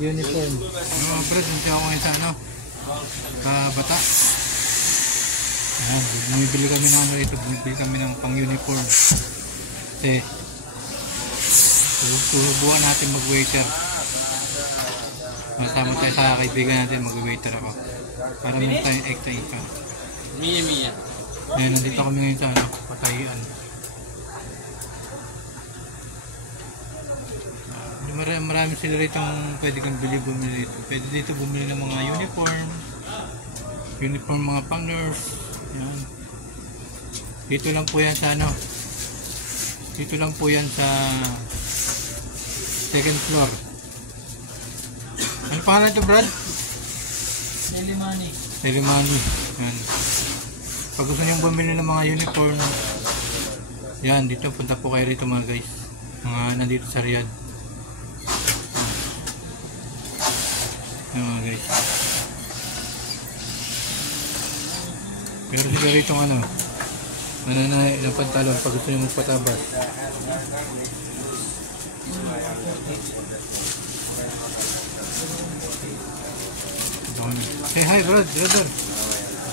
Uniform. Brad, hindi ako ngayon sa ano? Sa Bata. Bumibili kami ng ano rito. Bumibili kami ng pang-uniform. Kasi susubukan natin mag-waiter. Masama tayo sa kaibigan natin, mag-waiter ako. Para meron tayong extra income. Mia. Ngayon, nandito kami ngayon sa ano, Patayan. Marami sila rito pwede kang bumili dito. Pwede dito bumili ng mga uniform mga pang-nurse. Yan. Dito lang po yan sa ano. Dito lang po yan sa second floor. Ano pangalan ito, Brad? Selimani. Yan. Pag gusto niyong bumili ng mga uniform, yan, dito punta po kayo rito mga guys. Mga nandito sa Riyadh. Mga guys. Pero siguro itong ano, mananay ng pantalon pag gusto nyo magpatabas. Hey, hi brother.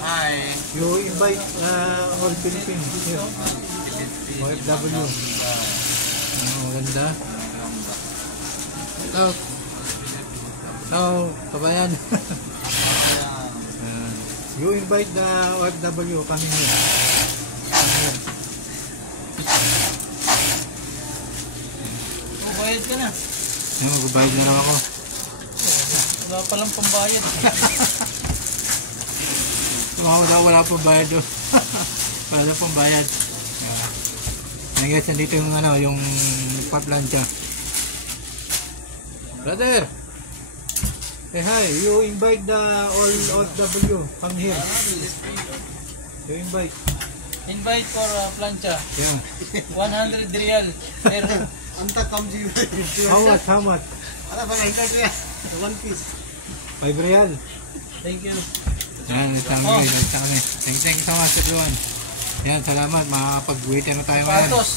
Hi. You invite all Philippines here. OFW. Maganda. Now, kabayan. You invite the OFW coming here. Magbayad ka na. Magbayad na lang ako. Wala palang pambayad. Wala pang bayad doon. Wala pang bayad. Guys, nandito yung ano, yung nagpa-plancha. Brother! Hey, hi, you invite the all OFW, come here. You invite. Invite for plancha. Yeah. 100 riyal. Pero Anta comes you. How much? Ada pakai ikat ya. One piece. 5 real. thank you. Yan, tama kami. Thank you so much everyone. Yan, salamat. Makakapag-waiter na tayo ngayon. Patos.